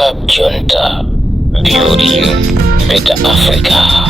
Club Junta, building better Africa.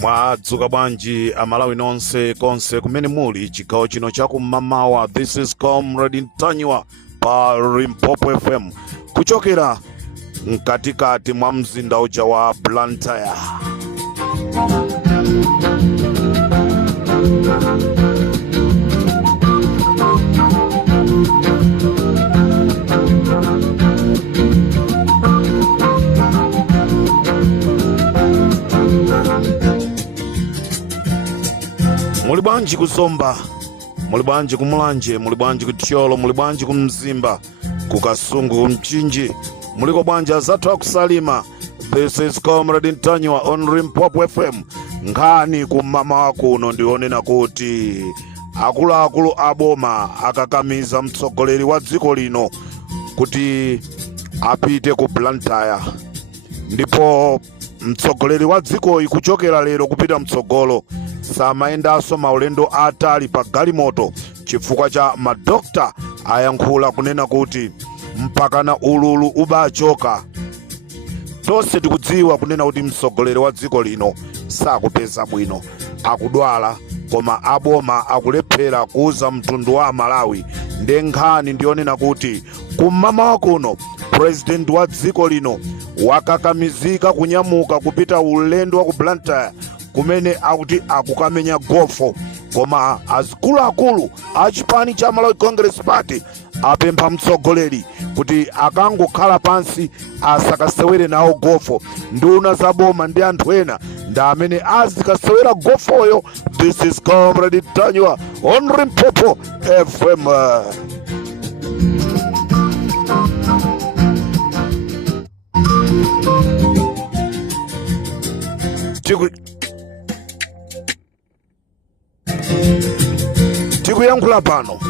Mwadzuka bwanji amalawi nonse konse kumene muli chigawo chino chakum'mawa. This is Comrade Mtanyiwa pa Limpopo FM kuchokera mkatikati mwa mzinda uja wa Blantyre. Muli bwanji kusomba, muli bwanji kumulanje, muli bwanji kuthyolo, muli bwanji kumzimba, kukasungu, mchinji, muliko bwanji azathu akusalima. This is Comrade Mtanyiwa on Limpopo FM. Nkhani kum'mawa kuno ndionena kuti akuluakulu aboma akakamiza mtsogoleri wa dziko lino kuti apite ku Blantyre. Ndipo mtsogoleri wa dziko kuchokera lero kupita mtsogolo samaendaso maulendo atali pa galimoto chifukwa cha madokta ayankhula kunena kuti mpakana ululu ubachoka. Tonse tikudziwa kunena kuti mtsogoleri wa dziko lino sakupeza bwino, akudwala, koma aboma akulephera kuuza mtundu wa Malawi. Nkhani ndionena kuti kum'mawa kuno president wa dziko lino wakakamizika kunyamuka kupita ulendo wa ku Blantyre kumene akuti akukamenya gofo, koma akuluakulu achipani cha Malawi Congress Party apempha mtsogoleri kuti akangokhala pansi asakasewere nawo gofo. Nduna zaboma ndi anthu ena ndi amene azikasewera gofoyo. This is Comrade Mtanyiwa on Limpopo FM. Tikuyankhula pano,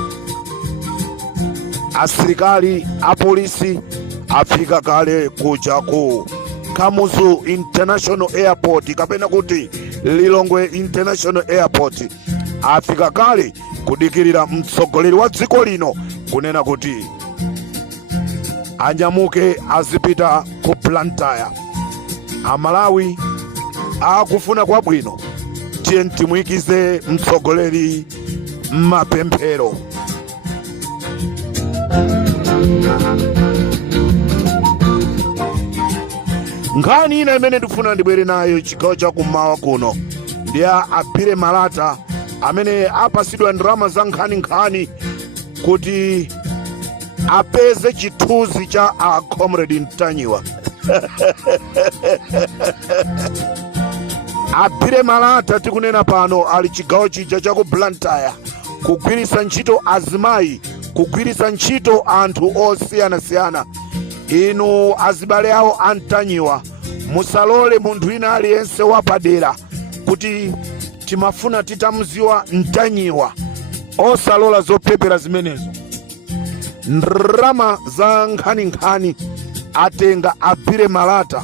asilikali apolisi afika kale kuja ku Kamuzu International Airport kapena kuti Lilongwe International Airport. Afika kale kudikirira mtsogoleri wa dziko lino kunena kuti anyamuke azipita ku Blantyre. Amalawi akufuna kwabwino, tiye timuikize mtsogoleri mapemphero. Nkhani ina imene ndifuna ndibwere nayo chigawo chakum'mawa kuno ndi aphire malata amene apasidwa ndalama za nkhani kuti apeze chithunzi cha Comrade Mtanyiwa. Aphire malata tikunena pano ali chigawo chija cha ku Blantyre kugwiritsa ntchito azimayi, kugwiritsa ntchito anthu osiyanasiyana. Inu azibale awo Mtanyiwa, musalole munthu wina aliyense wapadera kuti timafuna titamuziwa Mtanyiwa, osalola zopepera zimenezo. Ndalama za nkhani atenga aphire malata,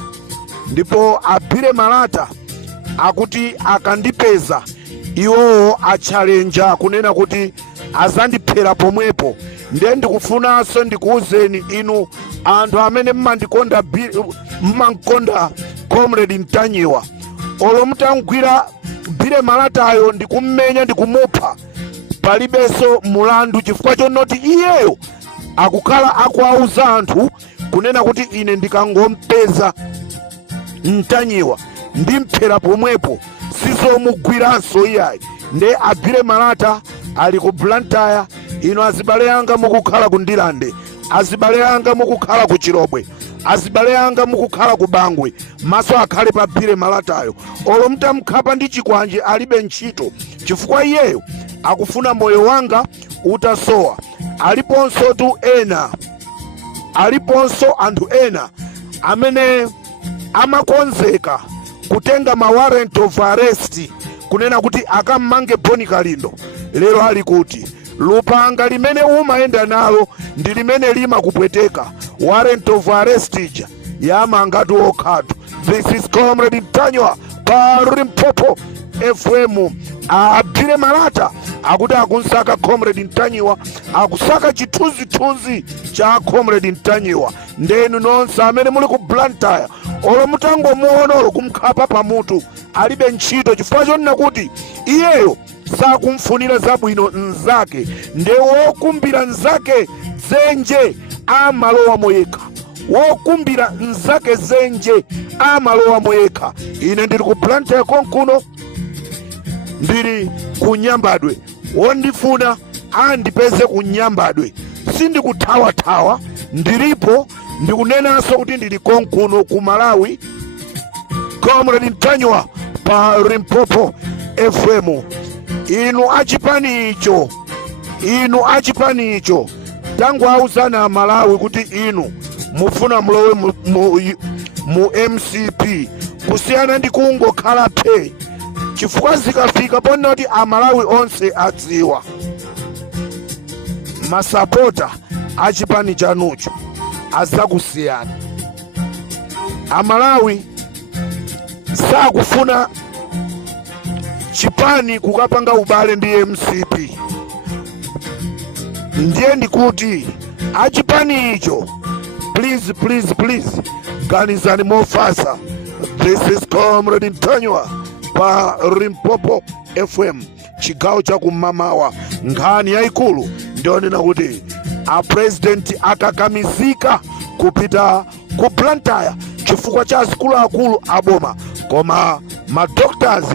ndipo aphire malata akuti akandipeza iwowo achallenja kunena kuti azandiphera pomwepo. Ndiye ndikufunanso ndikuuzeni inu anthu amene mmankonda Comrade Mtanyiwa, olo mutangwira phire malatayo ndikummenya ndikumupha palibenso mulandu, chifukwa chonoti iyeyo akukhala akuauza anthu kunena kuti ine ndikangompeza Mtanyiwa ndimphera pomwepo, sizomugwiranso iyayi. Nde aphire malata ali ku Blantyre. Ino azibale yanga mukukhala ku Ndilande, azibale yanga mukukhala ku Chirobwe, azibale yanga mukukhala ku Bangwe, maso akhale pa phire malatayo. Olo mtamkhapa ndi chikwanje alibe ntchito, chifukwa iyeyo akufuna moyo wanga utasowa. Aliponso tu ena aliponso anthu ena amene amakonzeka kutenga ma warrant of arrest kunena kuti akammange Boni Kalindo. Lero ali kuti lupanga limene umayenda nalo ndi limene limakupweteka. Warrant of arrest ija yamangatu okhatu. This is Comrade Mtanyiwa pa Limpopo FM. Abire malata akuti akunsaka Comrade Mtanyiwa, akusaka chithunzithunzi cha Comrade Mtanyiwa. Ndenu nonse amene muli ku Blantyre olo mutango muonolo kumkhapa pamutu alibe ntchito chifukwa chonena kuti iyeyo sakumfunira zabwino nzake, nde wokumbira nzake zenje amalowa moyekha. Wokumbira nzake zenje amalowa moyekha. Ine ndiri ku Blantyre konkuno, ndiri kunyambadwe. Wondifuna andipeze kunyambadwe, sindi kuthawa-thawa, ndiripo ndikunenanso kuti ndiri konkuno ku Malawi. Comrade Mtanyiwa pa Limpopo FM. Inu achipanicho tangu auzana Malawi kuti inu mufuna mlowe mu MCP kusiyana ndi kungokhala phe, chifukwa zikafika pona kuti Amalawi onse adziwa. Masapota achipani chanucho azakusiyana. Amalawi sakufuna chipani kukapanga ubale ndi MCP. Ndiye ndikuti achipani icho please ganizani mofasa. This is Comrade Mtanyiwa pa Limpopo FM, chigawo cha kumamawa. Nkhani yaikulu ndionena kuti a president akakamizika kupita ku Blantyre chifukwa cha akulu aboma, koma ma doctors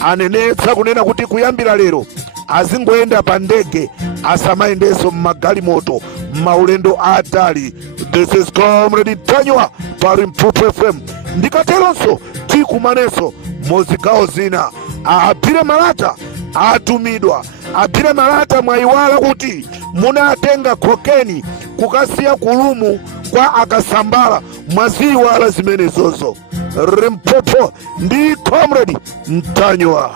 anenetsa kunena kuti kuyambira lero azingoenda pa ndege, asamayendenso mmagalimoto maulendo atali. This is Comrade Mtanyiwa pa Limpopo FM. Ndikateronso tikumanenso mozigawo zina. Abire malata atumidwa, abire malata mwayiwala kuti munatenga kokeni kukasiya kulumu kwa akasambala, mwaziyiwala zimenezozo. Limpopo ndi Comrade Mtanyiwa.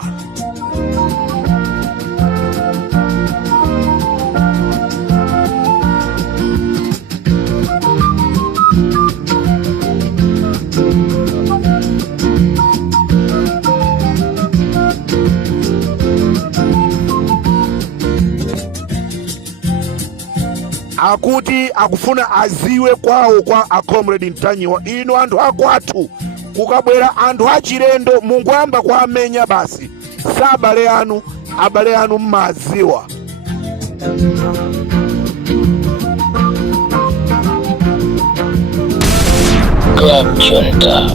Akuti akufuna aziwe kwawo kwa a Comrade Mtanyiwa. Ino anthu akwathu kukabwera anthu achilendo mungwamba kwa amenya basi, sabale anu abale anu mmaziwa. Club Junta,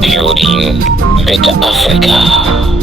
building better Africa.